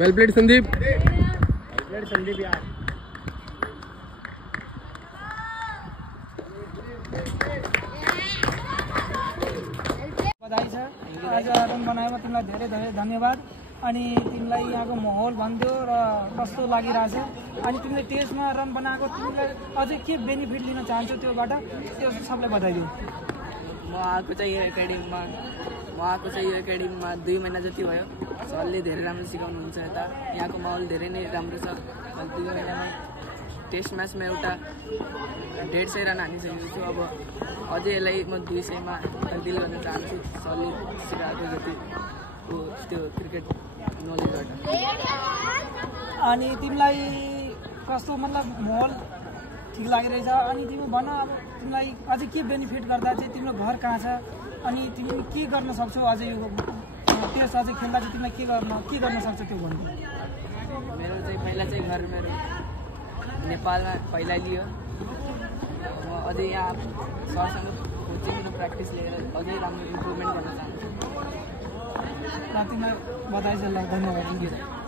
Well played Sandeep. Sandeep यार बधाई छ। आज रन बनाएमा तिमीलाई धेरै धेरै धन्यवाद। अनि तिमीलाई यहाँको माहौल भन्दियो र कस्तो लागिरहेछ, अनि तिमीले टेस्टमा रन बनाएको तिमीलाई अझै के बेनिफिट लिन चाहन्छौ त्योबाट, त्यो सबलाई बताइदियो। म आएको चाहिँ यो एकाडेमीमा 2 महिना जति भयो। सरले धेरै राम्रो सिकाउनुहुन्छ। यता यहाँको माहौल धेरै नै राम्रो छ। 2 महिनामा टेस्ट म्याचमा एउटा 150 रन हानिसकेको छु। अब अझै यसलाई म 200मा तब्दिल गर्न चाहन्छु, सरले सिकाएको जति त्यो क्रिकेट नलेजबाट। अनि तिमीलाई कस्तो मतलब माहौल ठिक लागिरहेछ? अनि तिमी भन, अब तिमीलाई अझै के बेनिफिट गर्दा चाहिँ तिम्रो घर कहाँ छ, अनि तिमी के गर्न सक्छौ अझै यो टेस्ट अझै खेल्दा चाहिँ तिमीलाई के गर्न सक्छ त्यो भन्नु। मेरो चाहिँ पहिला चाहिँ घर मेरो नेपालमा पहिला लियो। म अझै यहाँ सरसँग कोचिङ र प्र्याक्टिस लिएर अझै राम्रो इम्प्रुभमेन्ट गर्न चाहन्छु। तिमीलाई बधाई छ, ल धन्यवाद।